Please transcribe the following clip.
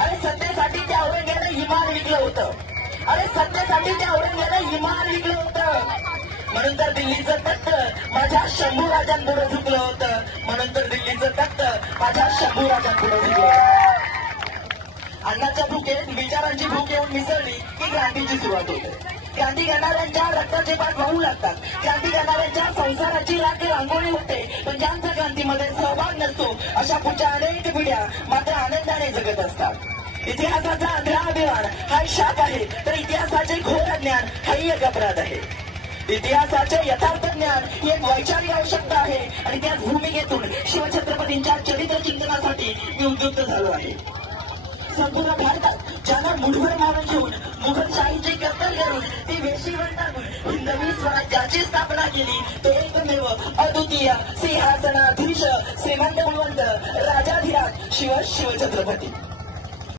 अरे सत्तेसाठी त्या औरंग्यानं इमान विकलं होतं. अरे सत्तेसाठी त्या औरंग्यानं इमान विकलं होतं. म्हणून तर दिल्लीचं तख्त माझ्या शंभू राजांपुढे झुकलं होतं. म्हणून तर दिल्लीचं तख्त माझ्या शंभू राजांपुढे झुकलं होतं. अन्नाच्या भुकेत विचारांची भूक येऊन मिसळली की क्रांतीची सुरुवात होते. क्रांती करणाऱ्यांच्या रक्ताचे पाठ वाहू लागतात. क्रांती करणाऱ्यांच्या संसाराची राख रांगोळी होते. पण ज्यांचा क्रांतीमध्ये सहभाग नसतो अशा पुढच्या अनेक पिढ्या मात्र आनंदाने जगत असतात. इतिहासाचा आंधळा अभिमान हा शाप आहे, तर इतिहासाचे घोर अज्ञान हाही एक अपराध आहे. इतिहासाचे यथार्थ ज्ञान ही एक वैचारिक आवश्यकता आहे आणि त्याच भूमिकेतून शिवछत्रपतींच्या चरित्र चिंतनासाठी मी उद्युक्त झालो आहे. संपूर्ण भारतात ज्यांना मुठभर मारून घेऊन मुघलशाहीची कत्तल करून ती वेशीवर टाकून हिंदवी स्वराज्याची स्थापना केली तो एकमेव अद्वितीय सिंहासनाधीश श्रीमंत बळवंत राजाधिराज शिवछत्रपती.